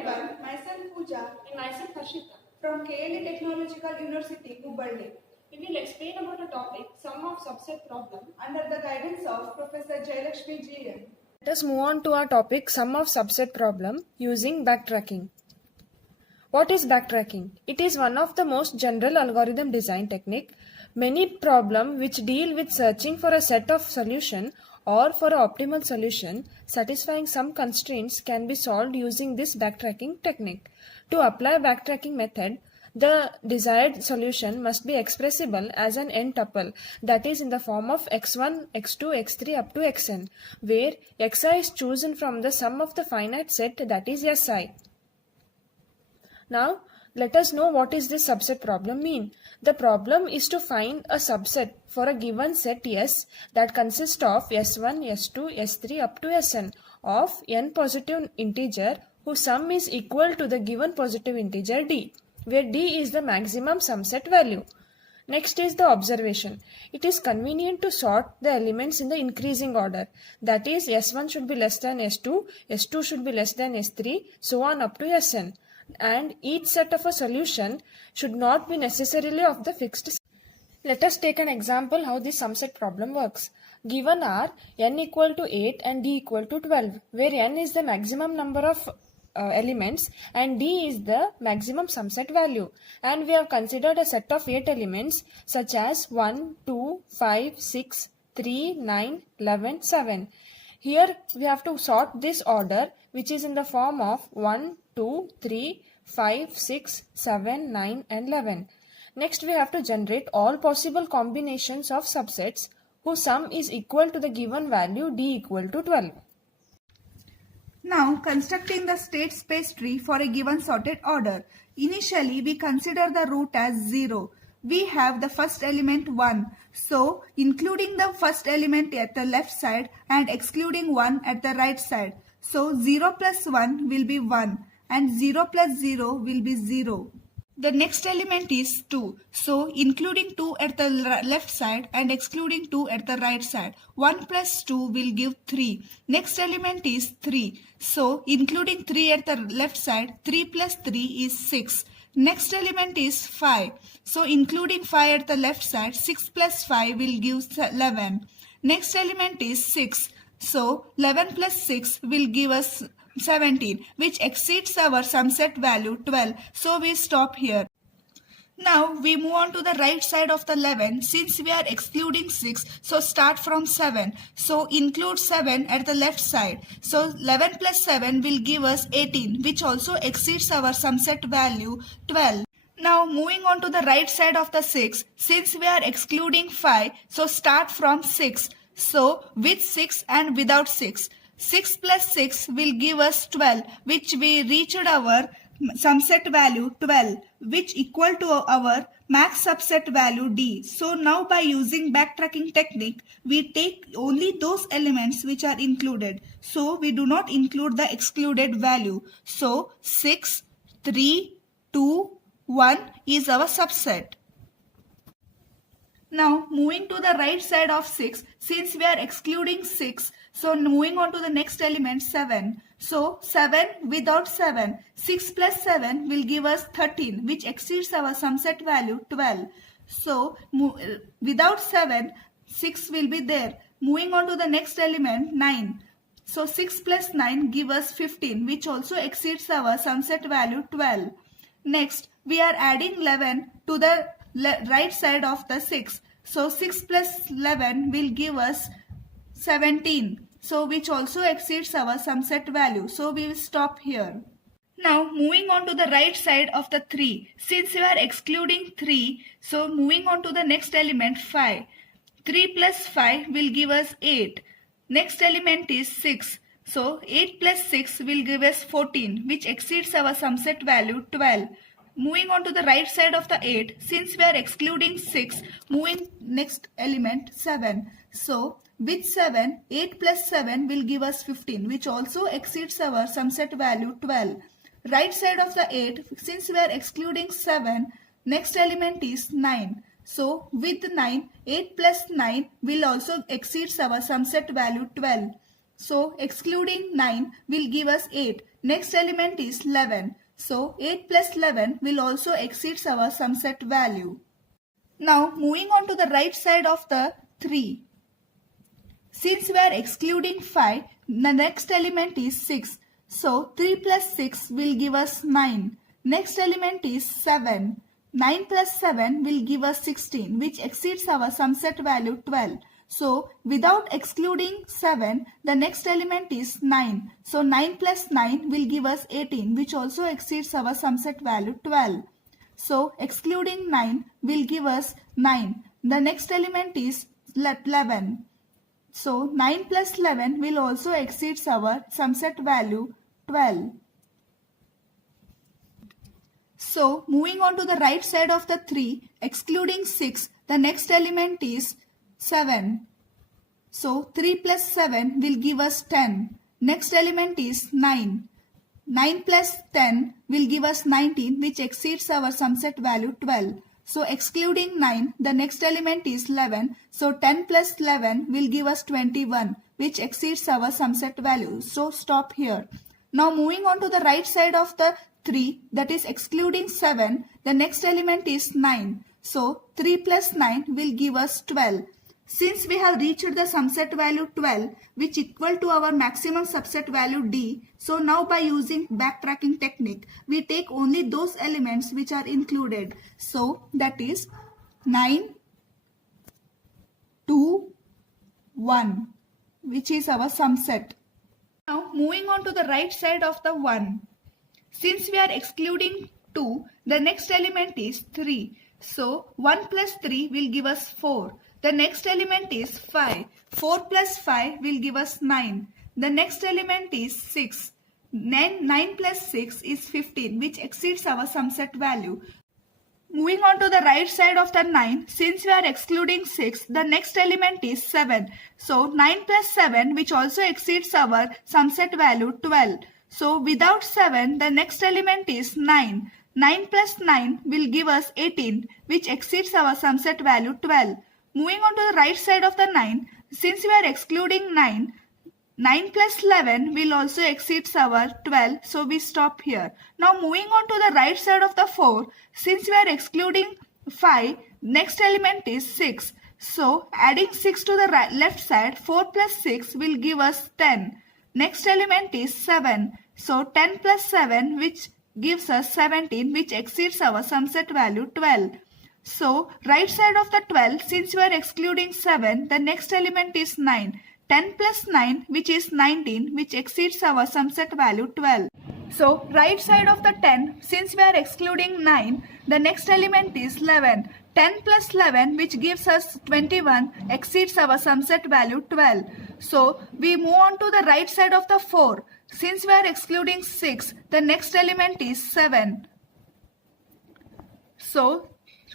everyone, myself Pooja And myself Harshita. from KLE Technological University, Hubballi, We will explain about a topic, sum of subset problem. under the guidance of Professor Jayalakshmi GM. Let us move on to our topic sum of subset problem using backtracking. What is backtracking? It is one of the most general algorithm design technique. Many problems which deal with searching for a set of solution or for an optimal solution satisfying some constraints can be solved using this backtracking technique. To apply backtracking method, the desired solution must be expressible as an n tuple, that is in the form of x1, x2, x3 up to xn, where xi is chosen from the sum of the finite set, that is Si. Now, let us know what is this subset problem mean. The problem is to find a subset for a given set S that consists of S1, S2, S3 up to Sn of n positive integer whose sum is equal to the given positive integer d, where d is the maximum sum set value. Next is the observation. It is convenient to sort the elements in the increasing order. That is, S1 should be less than S2, S2 should be less than S3, so on up to Sn. And each set of a solution should not be necessarily of the fixed set. Let us take an example how this sum set problem works. Given are n equal to 8 and d equal to 12, where n is the maximum number of elements and d is the maximum sum set value, and we have considered a set of 8 elements such as 1, 2, 5, 6, 3, 9, 11, 7. Here we have to sort this order, which is in the form of 1, 2, 3, 5, 6, 7, 9 and 11. Next we have to generate all possible combinations of subsets whose sum is equal to the given value d equal to 12. Now, constructing the state space tree for a given sorted order. Initially, we consider the root as 0. We have the first element 1. So, including the first element at the left side and excluding 1 at the right side. So, 0 plus 1 will be 1 and 0 plus 0 will be 0. The next element is 2. So, including 2 at the left side and excluding 2 at the right side. 1 plus 2 will give 3. Next element is 3. So, including 3 at the left side, 3 plus 3 is 6. Next element is 5. So, including 5 at the left side, 6 plus 5 will give 11. Next element is 6. So, 11 plus 6 will give us 17, which exceeds our sum set value 12. So, we stop here. Now, we move on to the right side of the 11. Since we are excluding 6, so start from 7. So, include 7 at the left side. So, 11 plus 7 will give us 18, which also exceeds our sum set value 12. Now, moving on to the right side of the 6. Since we are excluding 5, so start from 6. So, with 6 and without 6. 6 plus 6 will give us 12, which we reached our sum set value 12, which equal to our max subset value d. So now by using backtracking technique, we take only those elements which are included. So we do not include the excluded value. So 6, 3, 2, 1 is our subset. Now moving to the right side of 6, since we are excluding 6, so moving on to the next element 7. So 7 without 7, 6 plus 7 will give us 13, which exceeds our sum set value 12. So without 7, 6 will be there. Moving on to the next element 9. So 6 plus 9 give us 15, which also exceeds our sum set value 12. Next we are adding 11 to the right side of the 6. So 6 plus 11 will give us 17. So which also exceeds our sum set value. So we will stop here. Now moving on to the right side of the 3. Since we are excluding 3, so moving on to the next element 5. 3 plus 5 will give us 8. Next element is 6. So 8 plus 6 will give us 14, which exceeds our sum set value 12. Moving on to the right side of the 8, since we are excluding 6, moving next element 7. So with 7, 8 plus 7 will give us 15, which also exceeds our sum set value 12. Right side of the 8, since we are excluding 7, next element is 9. So with 9, 8 plus 9 will also exceeds our sum set value 12. So excluding 9 will give us 8. Next element is 11. So 8 plus 11 will also exceed our sum set value. Now moving on to the right side of the 3. Since we are excluding 5, the next element is 6. So 3 plus 6 will give us 9. Next element is 7. 9 plus 7 will give us 16, which exceeds our sum set value 12. So without excluding 7, the next element is 9. So 9 plus 9 will give us 18, which also exceeds our sum set value 12. So excluding 9 will give us 9. The next element is 11. So 9 plus 11 will also exceed our sum set value 12. So moving on to the right side of the 3, excluding 6, the next element is 7. So 3 plus 7 will give us 10. Next element is 9. 9 plus 10 will give us 19, which exceeds our sum set value 12. So excluding 9, the next element is 11. So 10 plus 11 will give us 21, which exceeds our sum set value. So stop here. Now moving on to the right side of the 3, that is excluding 7, the next element is 9. So 3 plus 9 will give us 12. Since we have reached the sum set value 12, which equal to our maximum subset value D, so now by using backtracking technique, we take only those elements which are included. So that is 9, 2, 1, which is our sum set. Now moving on to the right side of the 1. Since we are excluding 2, the next element is 3. So 1 plus 3 will give us 4. The next element is 5. 4 plus 5 will give us 9. The next element is 6. 9 plus 6 is 15, which exceeds our sum set value. Moving on to the right side of the 9, since we are excluding 6, the next element is 7. So 9 plus 7, which also exceeds our sum set value 12. So without 7, the next element is 9. 9 plus 9 will give us 18, which exceeds our sum set value 12. Moving on to the right side of the 9, since we are excluding 9, 9 plus 11 will also exceed our 12, so we stop here. Now moving on to the right side of the 4, since we are excluding 5, next element is 6. So adding 6 to the left side, 4 plus 6 will give us 10. Next element is 7. So 10 plus 7, which gives us 17, which exceeds our sum set value 12. So right side of the 12, since we are excluding 7, the next element is 9. 10 plus 9, which is 19, which exceeds our sum set value 12. So right side of the 10, since we are excluding 9, the next element is 11. 10 plus 11, which gives us 21, exceeds our sum set value 12. So we move on to the right side of the 4. Since we are excluding 6, the next element is 7. So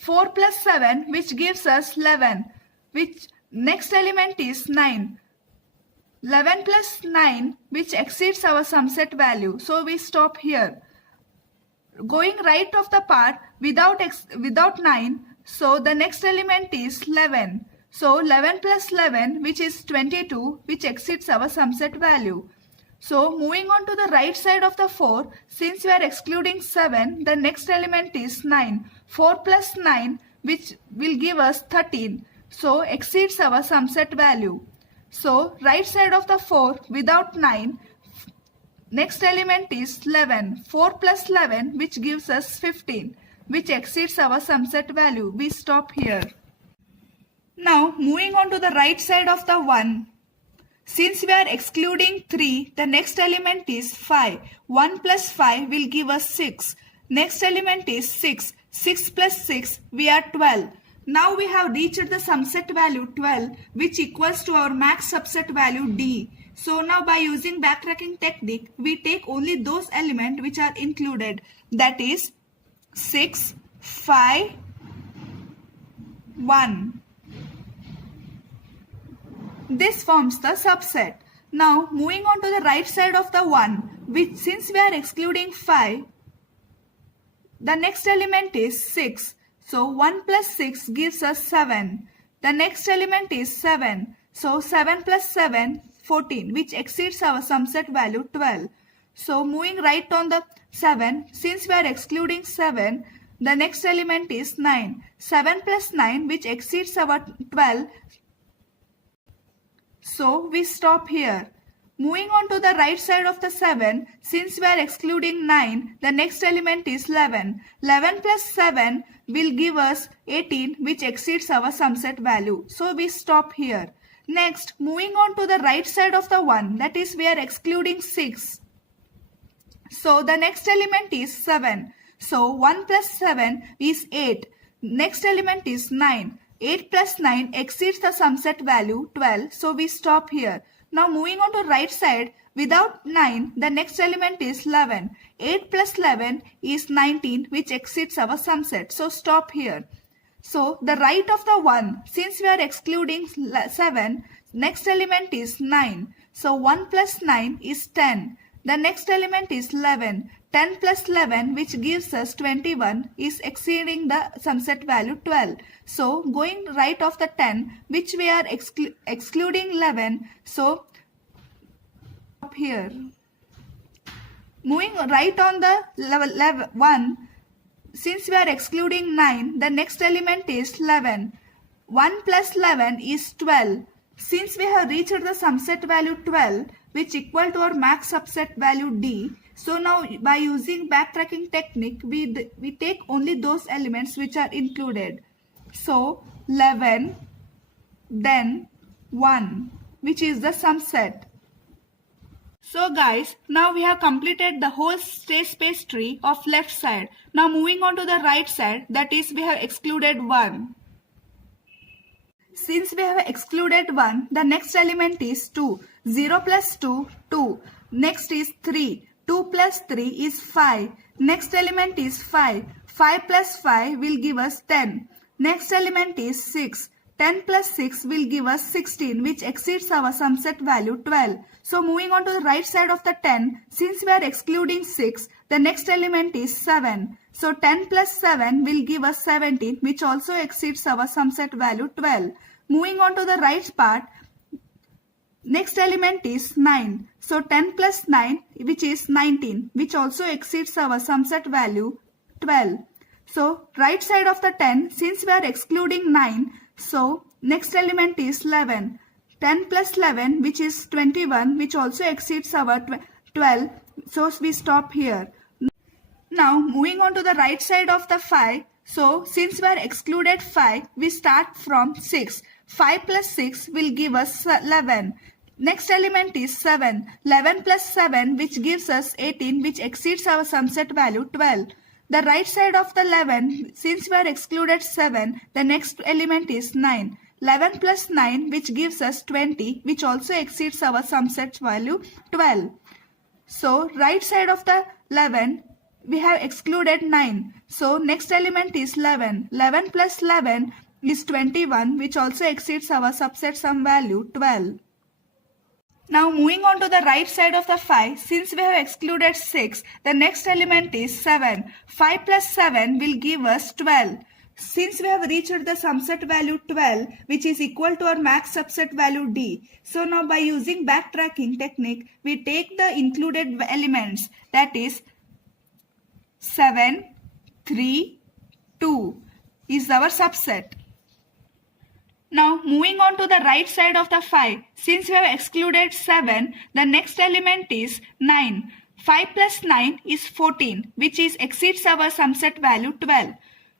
4 plus 7, which gives us 11, which next element is 9. 11 plus 9, which exceeds our sum set value. So we stop here. Going right of the part without 9, so the next element is 11. So 11 plus 11, which is 22, which exceeds our sum set value. So moving on to the right side of the 4, since we are excluding 7, the next element is 9. 4 plus 9, which will give us 13. So exceeds our sum set value. So right side of the 4 without 9, next element is 11. 4 plus 11, which gives us 15, which exceeds our sum set value. We stop here. Now moving on to the right side of the 1. Since we are excluding 3, the next element is 5. 1 plus 5 will give us 6. Next element is 6. 6 plus 6, we are 12. Now we have reached the sum set value 12, which equals to our max subset value D. So now by using backtracking technique, we take only those elements which are included. That is 6, 5, 1. This forms the subset. Now moving on to the right side of the 1, which since we are excluding 5, the next element is 6. So 1 plus 6 gives us 7. The next element is 7. So 7 plus 7, 14 which exceeds our sum set value 12. So moving right on the 7, since we are excluding 7, the next element is 9. 7 plus 9 which exceeds our 12. So we stop here. Moving on to the right side of the 7, since we are excluding 9, the next element is 11. 11 plus 7 will give us 18 which exceeds our sum set value. So we stop here. Next, moving on to the right side of the 1, that is we are excluding 6. So the next element is 7. So 1 plus 7 is 8. Next element is 9. 8 plus 9 exceeds the sum set value 12. So we stop here. Now moving on to right side, without 9, the next element is 11. 8 plus 11 is 19 which exceeds our sum set. So stop here. So the right of the 1, since we are excluding 7, next element is 9. So 1 plus 9 is 10. The next element is 11. 10 plus 11 which gives us 21 is exceeding the sum set value 12. So going right of the 10 which we are excluding 11. So up here. Moving right on the level 1. Since we are excluding 9, the next element is 11. 1 plus 11 is 12. Since we have reached the sum set value 12, which equal to our max subset value D, so now by using backtracking technique, we take only those elements which are included. So 11, then 1, which is the sum set. So guys, now we have completed the whole state space tree of left side. Now moving on to the right side, that is we have excluded 1. Since we have excluded 1, the next element is 2. 0 plus 2, 2. Next is 3. 2 plus 3 is 5. Next element is 5. 5 plus 5 will give us 10. Next element is 6. 10 plus 6 will give us 16 which exceeds our sum set value 12. So moving on to the right side of the 10, since we are excluding 6, the next element is 7. So 10 plus 7 will give us 17 which also exceeds our sum set value 12. Moving on to the right part, next element is 9. So 10 plus 9 which is 19 which also exceeds our sum set value 12. So right side of the 10, since we are excluding 9, so next element is 11. 10 plus 11 which is 21 which also exceeds our 12. So we stop here. Now moving on to the right side of the 5. So since we are excluded 5, we start from 6. 5 plus 6 will give us 11. Next element is 7. 11 plus 7 which gives us 18 which exceeds our sum set value 12. The right side of the 11, since we are excluded 7, the next element is 9. 11 plus 9 which gives us 20 which also exceeds our sum set value 12. So right side of the 11, we have excluded 9. So next element is 11. 11 plus 11 is 21 which also exceeds our subset sum value 12. Now moving on to the right side of the 5, since we have excluded 6, the next element is 7. 5 plus 7 will give us 12. Since we have reached the sum set value 12, which is equal to our max subset value D. So now by using backtracking technique, we take the included elements, that is 7, 3, 2 is our subset. Now moving on to the right side of the 5, since we have excluded 7, the next element is 9. 5 plus 9 is 14 which is exceeds our sum set value 12.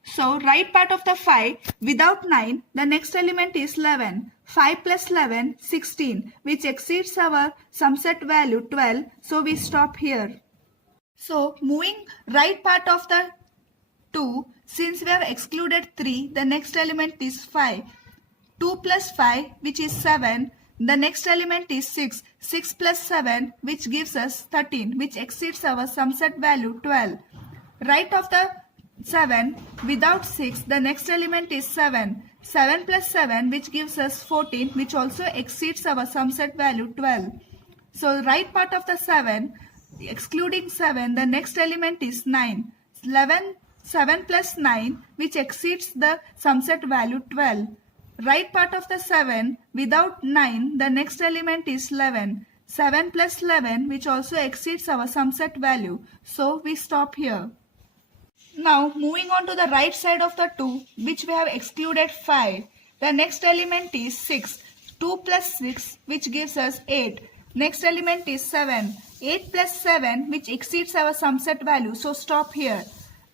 So right part of the 5, without 9, the next element is 11. 5 plus 11, 16 which exceeds our sum set value 12. So we stop here. So moving right part of the 2, since we have excluded 3, the next element is 5. 2 plus 5 which is 7. The next element is 6. 6 plus 7 which gives us 13 which exceeds our sum set value 12. Right of the 7, without 6, the next element is 7. 7 plus 7 which gives us 14 which also exceeds our sum set value 12. So right part of the 7, excluding 7, the next element is 9. 7 plus 9 which exceeds the sum set value 12. Right part of the 7, without 9, the next element is 11. 7 plus 11, which also exceeds our sum set value. So we stop here. Now moving on to the right side of the 2, which we have excluded 5. The next element is 6. 2 plus 6, which gives us 8. Next element is 7. 8 plus 7, which exceeds our sum set value. So stop here.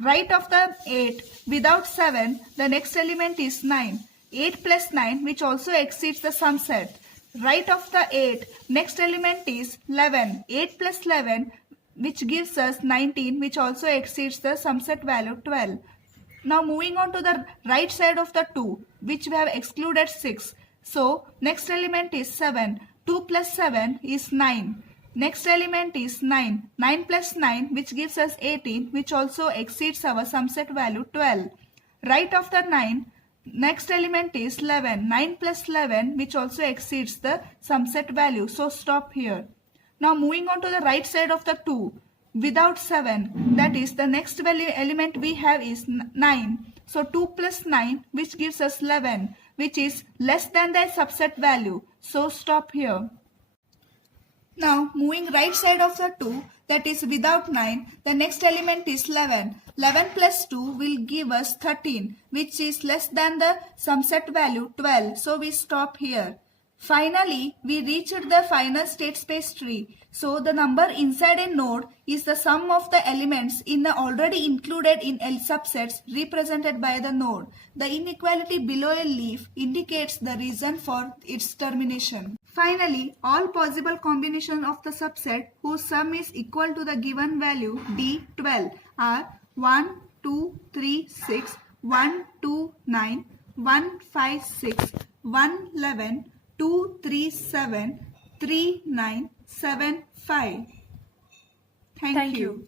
Right of the 8, without 7, the next element is 9. 8 plus 9, which also exceeds the sum set. Right of the 8, next element is 11. 8 plus 11, which gives us 19, which also exceeds the sum set value 12. Now moving on to the right side of the 2, which we have excluded 6. So next element is 7. 2 plus 7 is 9. Next element is 9. 9 plus 9, which gives us 18, which also exceeds our sum set value 12. Right of the 9, next element is 11. 9 plus 11, which also exceeds the sum set value. So stop here. Now moving on to the right side of the 2, without 7, that is the next element we have is 9. So 2 plus 9, which gives us 11, which is less than the subset value. So stop here. Now moving right side of the 2, that is without 9, the next element is 11. 11 plus 2 will give us 13, which is less than the sum set value 12. So we stop here. Finally, we reached the final state space tree. So the number inside a node is the sum of the elements in the already included in L subsets represented by the node. The inequality below a leaf indicates the reason for its termination. Finally, all possible combinations of the subset whose sum is equal to the given value D12 are 1, 2, 3, 6, 1, 2, 9, 1, 5, 6, 1, 11, 2, 3, 7, 3, 9, 7, 5. Thank you.